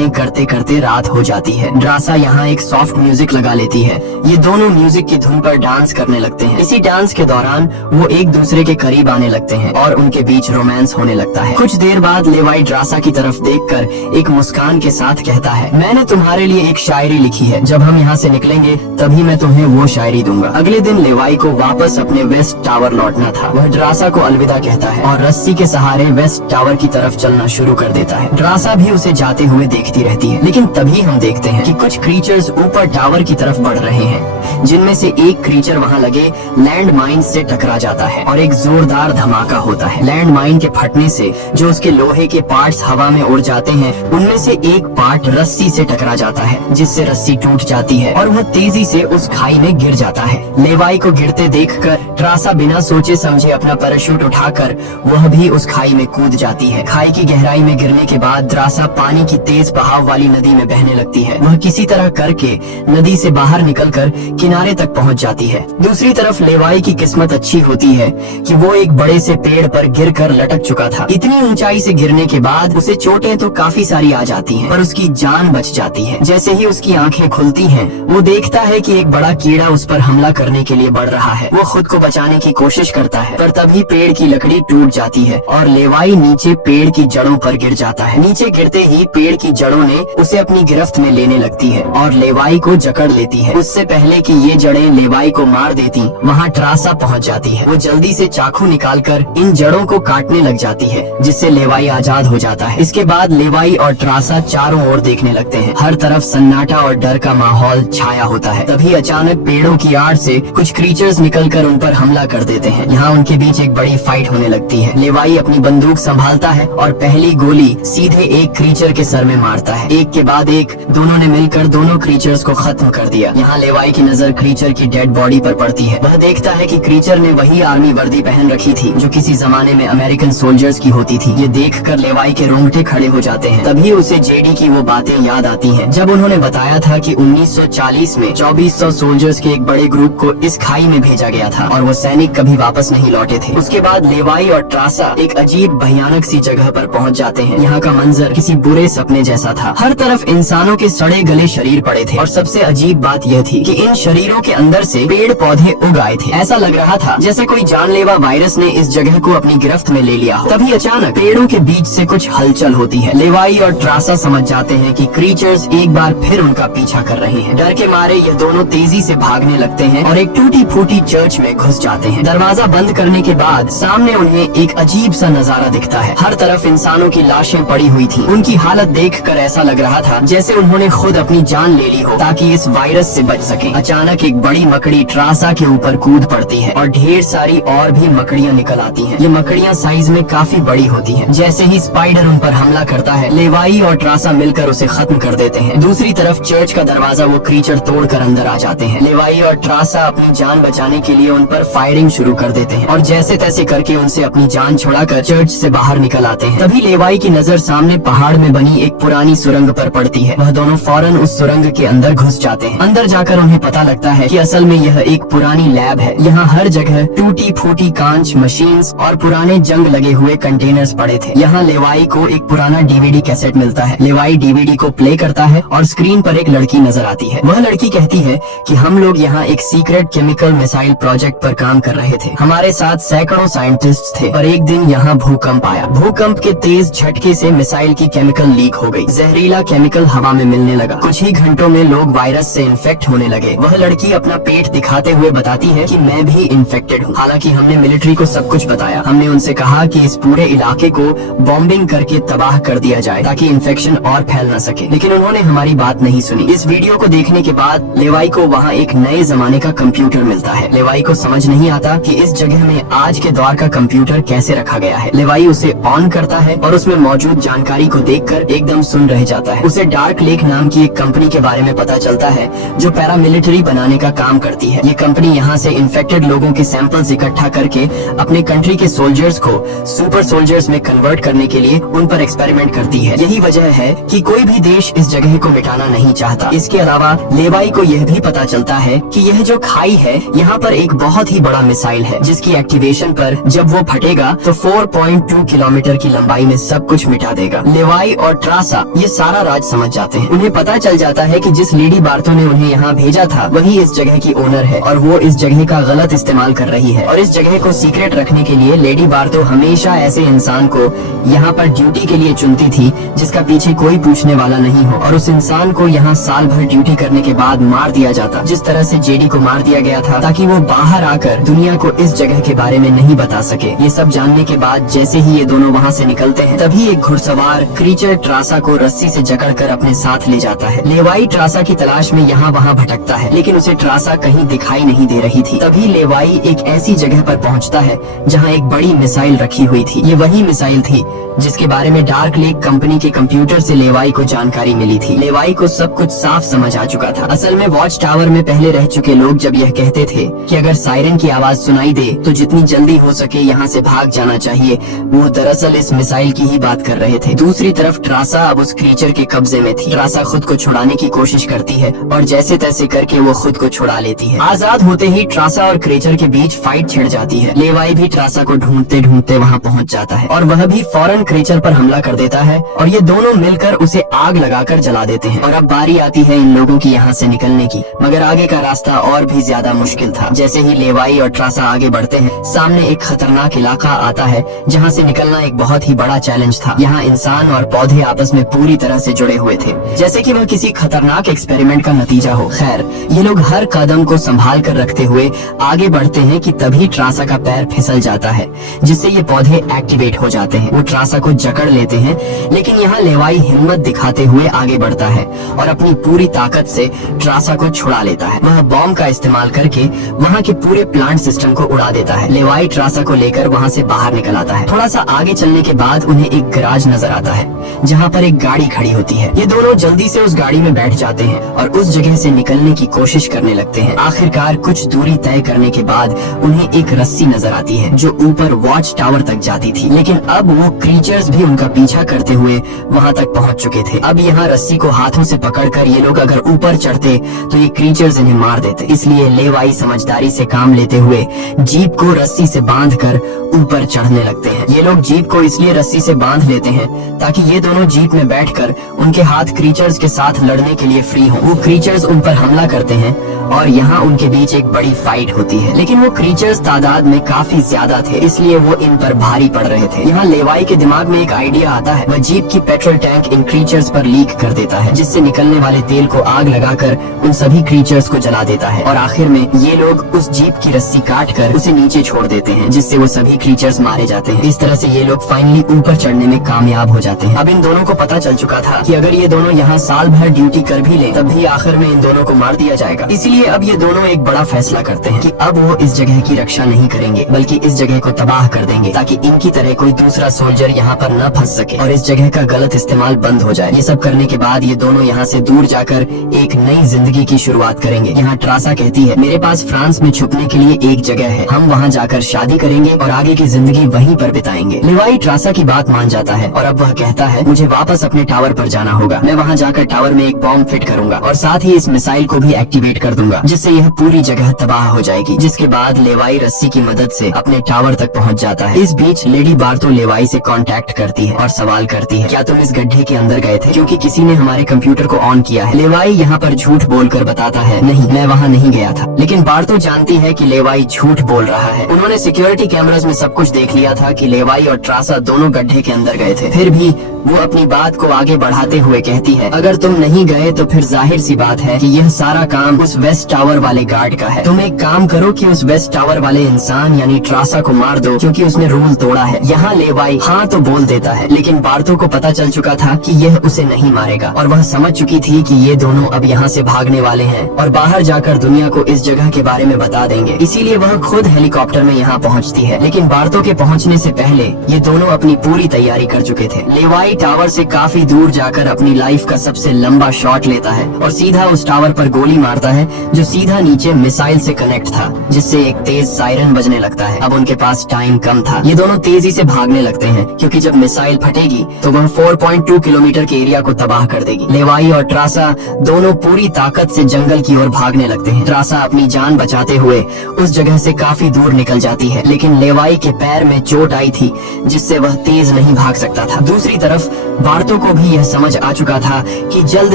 बातें करते करते रात हो जाती है। ड्रासा यहाँ एक सॉफ्ट म्यूजिक लगा लेती है। ये दोनों म्यूजिक की धुन पर डांस करने लगते हैं। इसी डांस के दौरान वो एक दूसरे के करीब आने लगते हैं और उनके बीच रोमांस होने लगता है। कुछ देर बाद लेवाई ड्रासा की तरफ देखकर एक मुस्कान के साथ कहता है, मैंने तुम्हारे लिए एक शायरी लिखी है, जब हम यहाँ से निकलेंगे तभी मैं तुम्हें वो शायरी दूंगा। अगले दिन लेवाई को वापस अपने वेस्ट टावर लौटना था। वह ड्रासा को अलविदा कहता है और रस्सी के सहारे वेस्ट टावर की तरफ चलना शुरू कर देता है। ड्रासा भी उसे जाते हुए देखती रहती है, लेकिन तभी हम देखते हैं कि कुछ क्रीचर्स ऊपर टावर की तरफ बढ़ रहे हैं, जिनमें से एक क्रीचर वहां लगे लैंड माइन से टकरा जाता है और एक जोरदार धमाका होता है। लैंड माइन के फटने से जो उसके लोहे के पार्ट्स हवा में उड़ जाते हैं, उनमें से एक पार्ट रस्सी से टकरा जाता है, जिससे रस्सी टूट जाती है और वह तेजी से उस खाई में गिर जाता है। लेवाई को गिरते देखकर ड्रासा बिना सोचे समझे अपना पैराशूट उठाकर वह भी उस खाई में कूद जाती है। खाई की गहराई में गिरने के बाद ड्रासा पानी की तेज बहाव वाली नदी में बहने लगती है। वह किसी तरह करके नदी से बाहर निकलकर किनारे तक पहुंच जाती है। दूसरी तरफ लेवाई की किस्मत अच्छी होती है कि वो एक बड़े से पेड़ पर गिरकर लटक चुका था। इतनी ऊंचाई से गिरने के बाद उसे चोटें तो काफी सारी आ जाती हैं, पर उसकी जान बच जाती है। जैसे ही उसकी आंखें खुलती हैं, वो देखता है कि एक बड़ा कीड़ा उस पर हमला करने के लिए बढ़ रहा है। वो खुद को बचाने की कोशिश करता है, पर तभी पेड़ की लकड़ी टूट जाती है और लेवाई नीचे पेड़ की जड़ों पर गिर जाता है। नीचे गिरते ही पेड़ की जड़ों ने उसे अपनी गिरफ्त में लेने लगती है और लेवाई को जकड़ लेती है। उससे पहले कि ये जड़ें लेवाई को मार देती, वहाँ ड्रासा पहुँच जाती है। वो जल्दी से चाकू निकालकर इन जड़ों को काटने लग जाती है, जिससे लेवाई आजाद हो जाता है। इसके बाद लेवाई और ड्रासा चारों ओर देखने लगते हैं। हर तरफ सन्नाटा और डर का माहौल छाया होता है। तभी अचानक पेड़ों की आड़ से कुछ क्रीचर्स निकलकर उन पर हमला कर देते हैं। यहाँ उनके बीच एक बड़ी फाइट होने लगती है। लेवाई अपनी बंदूक संभालता है और पहली गोली सीधे एक क्रीचर के सर में मारता है। एक के बाद एक दोनों ने मिलकर दोनों क्रीचर्स को खत्म कर दिया। यहाँ लेवाई की नजर क्रीचर की डेड बॉडी पर पड़ती है। वह देखता है कि क्रीचर ने वही आर्मी वर्दी पहन रखी थी जो किसी जमाने में अमेरिकन सोल्जर्स की होती थी। ये देखकर लेवाई के रोंगटे खड़े हो जाते हैं। तभी उसे जेडी की वो बातें याद आती हैं, जब उन्होंने बताया था कि 1940 में 2400 सोल्जर्स के एक बड़े ग्रुप को इस खाई में भेजा गया था और वो सैनिक कभी वापस नहीं लौटे थे। उसके बाद लेवाई और ड्रासा एक अजीब भयानक सी जगह पर पहुंच जाते हैं। यहाँ का मंजर किसी बुरे सपने जैसा था। हर तरफ इंसानों के सड़े गले शरीर पड़े थे और सबसे अजीब बात यह थी कि इन शरीरों के अंदर से पेड़ पौधे उग आए थे। ऐसा लग रहा था जैसे कोई जानलेवा वायरस ने इस जगह को अपनी गिरफ्त में ले लिया हो। तभी अचानक पेड़ों के बीच से कुछ हलचल होती है। लेवाई और ड्रासा समझ जाते हैं कि क्रीचर्स एक बार फिर उनका पीछा कर रहे हैं। डर के मारे ये दोनों तेजी से भागने लगते हैं और एक टूटी फूटी चर्च में घुस जाते हैं। दरवाजा बंद करने के बाद सामने उन्हें एक अजीब सा नजारा दिखता है। हर तरफ इंसानों की लाशें पड़ी हुई थी। उनकी हालत देखकर ऐसा लग रहा था जैसे उन्होंने खुद अपनी जान ले ली हो ताकि इस वायरस से बच सके। अचानक एक बड़ी मकड़ी ड्रासा के ऊपर कूद पड़ती है और ढेर सारी और भी मकड़ियाँ निकल आती हैं। ये मकड़ियाँ साइज में काफी बड़ी होती हैं। जैसे ही स्पाइडर उन पर हमला करता है, लेवाई और ड्रासा मिलकर उसे खत्म कर देते हैं। दूसरी तरफ चर्च का दरवाजा वो क्रीचर तोड़कर अंदर आ जाते हैं। लेवाई और ड्रासा अपनी जान बचाने के लिए उन पर फायरिंग शुरू कर देते हैं और जैसे तैसे करके उनसे अपनी जान छुड़ाकर चर्च से बाहर निकल आते हैं। तभी लेवाई की नजर सामने पहाड़ में बनी एक पुरानी सुरंग पर पड़ती है। वह दोनों फौरन उस सुरंग के अंदर घुस जाते हैं। अंदर जाकर उन्हें पता लगता है कि असल में यह एक पुरानी लैब है। यहाँ हर जगह टूटी फूटी कांच, मशीन्स और पुराने जंग लगे हुए कंटेनर्स पड़े थे। यहाँ लेवाई को एक पुराना डीवीडी कैसेट मिलता है। लेवाई डीवीडी को प्ले करता है और स्क्रीन पर एक लड़की नजर आती है। वह लड़की कहती है कि हम लोग यहाँ एक सीक्रेट केमिकल मिसाइल प्रोजेक्ट पर काम कर रहे थे। हमारे साथ सैकड़ों साइंटिस्ट थे, पर एक दिन यहाँ भूकंप आया। भूकंप के तेज झटके से मिसाइल की केमिकल लीक हो गई। जहरीला केमिकल हवा में मिलने लगा। कुछ ही घंटों में लोग वायरस से इन्फेक्ट होने लगे। वह लड़की अपना पेट दिखाते हुए बताती है कि मैं भी इन्फेक्टेड हूँ। हालांकि हमने मिलिट्री को सब कुछ बताया। हमने उनसे कहा कि इस पूरे इलाके को बॉम्बिंग करके तबाह कर दिया जाए ताकि इन्फेक्शन और फैल न सके, लेकिन उन्होंने हमारी बात नहीं सुनी। इस वीडियो को देखने के बाद लेवाई को वहाँ एक नए जमाने का कंप्यूटर मिलता है। लेवाई को समझ नहीं आता कि इस जगह में आज के दौर का कंप्यूटर कैसे रखा गया है। लेवाई उसे ऑन करता है और उसमें मौजूद जानकारी को देखकर एकदम सुन रह जाता है। उसे डार्क लेक नाम की एक कंपनी के बारे में पता चलता है जो पैरामिलिट्री बनाने का काम करती है। ये कंपनी यहाँ से इन्फेक्टेड लोगों के सैंपल्स इकट्ठा करके अपने कंट्री के सोल्जर्स को सुपर सोल्जर्स में कन्वर्ट करने के लिए उन पर एक्सपेरिमेंट करती है। यही वजह है कि कोई भी देश इस जगह को मिटाना नहीं चाहता। इसके अलावा लेवाई को यह भी पता चलता है कि यह जो खाई है यहाँ पर एक बहुत ही बड़ा मिसाइल है जिसकी एक्टिवेशन पर जब वो फटेगा तो 4.2 किलोमीटर की लंबाई में सब कुछ मिटा देगा। लेवाई और ड्रासा ये सारा राज समझ जाते हैं। उन्हें पता चल जाता है कि जिस लेडी बार्तो ने उन्हें यहाँ भेजा था वही इस जगह की ओनर है और वो इस जगह का गलत इस्तेमाल कर रही है। और इस जगह को सीक्रेट रखने के लिए लेडी बार्तो हमेशा ऐसे इंसान को यहाँ पर ड्यूटी के लिए चुनती थी जिसका पीछे कोई पूछने वाला नहीं हो, और उस इंसान को यहाँ साल भर ड्यूटी करने के बाद मार दिया जाता, जिस तरह से जेडी को मार दिया गया था, ताकि वो बाहर आकर दुनिया को इस जगह के बारे में नहीं बता सके। ये सब जानने के बाद जैसे ही ये दोनों वहाँ से निकलते हैं, तभी एक घुड़सवार क्रीचर ट्रासा को रस्सी से जकड़कर अपने साथ ले जाता है। लेवाई ट्रासा की तलाश में यहाँ वहाँ भटकता है, लेकिन उसे ट्रासा कहीं दिखाई नहीं दे रही थी। तभी लेवाई एक ऐसी जगह पर पहुँचता है जहाँ एक बड़ी मिसाइल रखी हुई थी। ये वही मिसाइल थी जिसके बारे में डार्क लेक कंपनी के कंप्यूटर से लेवाई को जानकारी मिली थी। लेवाई को सब कुछ साफ समझ आ चुका था। असल में वॉच टावर में पहले रह चुके लोग जब यह कहते थे कि अगर सायरन की आवाज सुनाई दे तो जितनी जल्दी हो सके यहाँ से भाग जाना चाहिए, वो दरअसल इस मिसाइल की ही बात कर रहे थे। दूसरी तरफ ट्रासा अब उस क्रीचर के कब्जे में थी। ट्रासा खुद को छुड़ाने की कोशिश करती है और जैसे तैसे करके वो खुद को छुड़ा लेती है। आजाद होते ही ट्रासा और क्रीचर के बीच फाइट छिड़ जाती है। लेवाई भी ट्रासा को ढूंढते ढूंढते वहाँ पहुँच जाता है और वह भी फौरन क्रीचर पर हमला कर देता है और ये दोनों मिलकर उसे आग लगाकर जला देते हैं। और अब बारी आती है इन लोगों की यहाँ से निकलने की, मगर आगे का रास्ता और भी ज्यादा मुश्किल था। जैसे ही लेवाई और ट्रासा आगे बढ़ते हैं, सामने एक खतरनाक इलाका आता है जहाँ से निकलना एक बहुत ही बड़ा चैलेंज था। यहाँ इंसान और पौधे आपस में पूरी तरह से जुड़े हुए थे, जैसे कि वह किसी खतरनाक एक्सपेरिमेंट का नतीजा हो। खैर, ये लोग हर कदम को संभाल कर रखते हुए आगे बढ़ते हैं कि तभी ट्रासा का पैर फिसल जाता है, जिससे ये पौधे एक्टिवेट हो जाते हैं। वो ट्रासा को जकड़ लेते हैं, लेकिन यहाँ लेवाई हिम्मत दिखाते हुए आगे बढ़ता है और अपनी पूरी ताकत से ट्रासा को छुड़ा लेता है। वह बॉम्ब का इस्तेमाल करके वहाँ के पूरे प्लांट सिस्टम को उड़ा देता है। लेवाई ट्रासा को लेकर वहाँ से बाहर निकल आता है। थोड़ा सा आगे चलने के बाद उन्हें एक गैराज नजर आता है जहाँ पर एक गाड़ी खड़ी होती है। ये दोनों जल्दी से उस गाड़ी में बैठ जाते हैं और उस जगह से निकलने की कोशिश करने लगते हैं। आखिरकार कुछ दूरी तय करने के बाद उन्हें एक रस्सी नजर आती है जो ऊपर वॉच टावर तक जाती थी, लेकिन अब वो क्रीचर्स भी उनका पीछा करते हुए वहाँ तक पहुँच चुके थे। अब यहाँ रस्सी को हाथों से पकड़कर ये लोग अगर ऊपर चढ़ते तो ये क्रीचर्स इन्हें मार देते। इसलिए लेवाई समझदारी से काम लेते हुए जीप को रस्सी से बांधकर ऊपर चढ़ने लगते हैं। ये लोग जीप को इसलिए रस्सी से बांध लेते हैं ताकि ये दोनों जीप में बैठकर उनके हाथ क्रीचर्स के साथ लड़ने के लिए फ्री हों। वो क्रीचर्स उन पर हमला करते हैं और यहाँ उनके बीच एक बड़ी फाइट होती है, लेकिन वो क्रीचर्स तादाद में काफी ज्यादा थे, इसलिए वो इन पर भारी पड़ रहे थे। यहाँ लेवाई के दिमाग में एक आइडिया आता है। वह जीप की पेट्रोल टैंक इन क्रीचर्स पर लीक कर देता है, जिससे निकलने वाले तेल को आग लगाकर उन सभी क्रीचर्स को जला देता है और आखिर में ये लोग उस जीप की रस्सी काट कर उसे नीचे छोड़ देते हैं, जिससे वो सभी क्रीचर्स मारे जाते हैं। इस तरह से ये लोग फाइनली ऊपर चढ़ने में कामयाब हो जाते हैं। अब इन दोनों को पता चल चुका था कि अगर ये दोनों यहाँ साल भर ड्यूटी कर भी ले तब भी आखिर में इन दोनों को मार दिया जाएगा। इसीलिए अब ये दोनों एक बड़ा फैसला करते हैं कि अब वो इस जगह की रक्षा नहीं करेंगे बल्कि इस जगह को तबाह कर देंगे, ताकि इनकी तरह कोई दूसरा सोल्जर यहाँ पर न फंस सके और इस जगह का गलत इस्तेमाल बंद हो जाए। ये सब करने के बाद ये दोनों यहाँ से दूर जाकर एक नई जिंदगी की शुरुआत करेंगे। यहाँ ट्रासा कहती है, मेरे पास फ्रांस में छुपने के लिए एक जगह है, हम वहाँ जाकर शादी करेंगे और आगे की जिंदगी वहीं पर बिताएंगे। लेवाई ट्रासा की बात मान जाता है और अब वह कहता है, मुझे वापस अपने टावर पर जाना होगा। मैं वहाँ जाकर टावर में एक बॉम्ब फिट करूंगा और साथ ही इस मिसाइल को भी एक्टिवेट कर दूंगा, जिससे यह पूरी जगह तबाह हो जाएगी। जिसके बाद लेवाई रस्सी की मदद से अपने टावर तक पहुँच जाता है। इस बीच लेडी बार्तो लेवाई से कांटेक्ट करती है और सवाल करती है, क्या तुम इस गड्ढे के अंदर गए थे क्योंकि किसी ने हमारे कंप्यूटर को ऑन किया है। लेवाई यहाँ पर झूठ बोलकर बताता है, नहीं, मैं वहाँ नहीं गया था। लेकिन बार्तो जानती है कि लेवाई झूठ बोल रहा है। उन्होंने सिक्योरिटी कैमरास में सब कुछ देख लिया था कि लेवाई और ट्रासा दोनों गड्ढे के अंदर गए थे। फिर भी वो अपनी बात को आगे बढ़ाते हुए कहती है, अगर तुम नहीं गए तो फिर जाहिर सी बात है कि यह सारा काम उस वेस्ट टावर वाले गार्ड का है। तुम एक काम करो कि उस वेस्ट टावर वाले इंसान यानी ट्रासा को मार दो क्योंकि उसने रूल तोड़ा है। यहाँ लेवाई हाँ तो बोल देता है, लेकिन बार्तो को पता चल चुका था कि यह उसे नहीं मारेगा और वह समझ चुकी थी कि ये दोनों अब यहाँ से भागने वाले हैं और बाहर जाकर दुनिया को इस जगह के बारे में बता देंगे। इसीलिए वह खुद हेलीकॉप्टर में यहाँ पहुँचती है। लेकिन बार्तो के पहुँचने से पहले ये दोनों अपनी पूरी तैयारी कर चुके थे। लेवाई टावर से काफी दूर जाकर अपनी लाइफ का सबसे लंबा शॉट लेता है और सीधा उस टावर पर गोली मारता है जो सीधा नीचे मिसाइल से कनेक्ट था, जिससे एक तेज सायरन बजने लगता है। अब उनके पास टाइम कम था। ये दोनों तेजी से भागने लगते हैं क्योंकि जब मिसाइल फटेगी तो वह 4.2 किलोमीटर के एरिया को तबाह कर देगी। लेवाई और ट्रासा दोनों पूरी ताकत से जंगल की ओर भागने लगते हैं। ट्रासा अपनी जान बचाते हुए उस जगह से काफी दूर निकल जाती है, लेकिन लेवाई के पैर में चोट आई थी जिससे वह तेज नहीं भाग सकता था। दूसरी तरफ बार्तो को भी यह समझ आ चुका था कि जल्द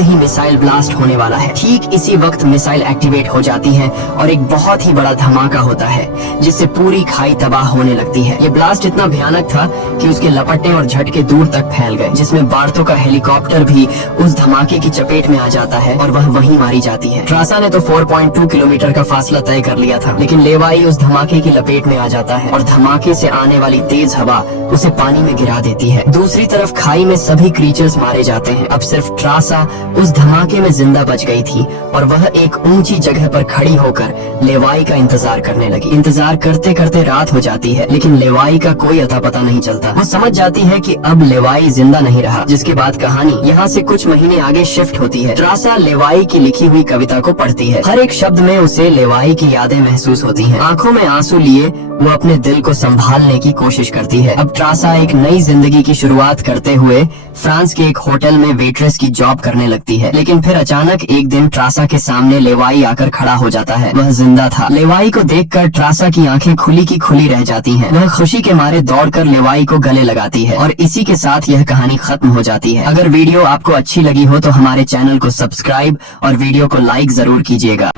ही मिसाइल ब्लास्ट होने वाला है। ठीक इसी वक्त मिसाइल एक्टिवेट हो जाती है और एक बहुत ही बड़ा धमाका होता है जिससे पूरी खाई तबाह होने लगती है। ये ब्लास्ट इतना भयानक था कि उसके लपटने और झटके दूर तक फैल गए, जिसमें बार्तो का हेलीकॉप्टर भी उस धमाके की चपेट में आ जाता है और वह वहीं मारी जाती है। ट्रासा ने तो 4.2 किलोमीटर का फासला तय कर लिया था, लेकिन लेवाई उस धमाके की लपेट में आ जाता है और धमाके से आने वाली तेज हवा उसे पानी में गिरा देती है। दूसरी तरफ खाई में सभी क्रीचर्स मारे जाते हैं। अब सिर्फ ट्रासा उस धमाके में जिंदा बच गई थी और वह एक ऊंची जगह पर खड़ी होकर लेवाई का इंतजार करने लगी। इंतजार करते करते रात हो जाती है, लेकिन लेवाई का कोई अता पता नहीं चलता। वो समझ जाती है कि अब लेवाई जिंदा नहीं रहा, जिसके बाद कहानी यहाँ से कुछ महीने आगे शिफ्ट होती है। ट्रासा लेवाई की लिखी हुई कविता को पढ़ती है। हर एक शब्द में उसे लेवाई की यादें महसूस होती हैं। आंखों में आंसू लिए वो अपने दिल को संभालने की कोशिश करती है। अब ट्रासा एक नई जिंदगी की शुरुआत करते हुए फ्रांस के एक होटल में वेट्रेस की जॉब करने लगती है। लेकिन फिर अचानक एक दिन ट्रासा के सामने लेवाई आकर खड़ा हो जाता है। वह जिंदा था। लेवाई को देखकर ट्रासा की आंखें खुली की खुली रह जाती हैं। वह खुशी के मारे दौड़कर लेवाई को गले लगाती है और इसी के साथ यह कहानी खत्म हो जाती है। अगर वीडियो आपको अच्छी लगी हो तो हमारे चैनल को सब्सक्राइब और वीडियो को लाइक जरूर कीजिएगा।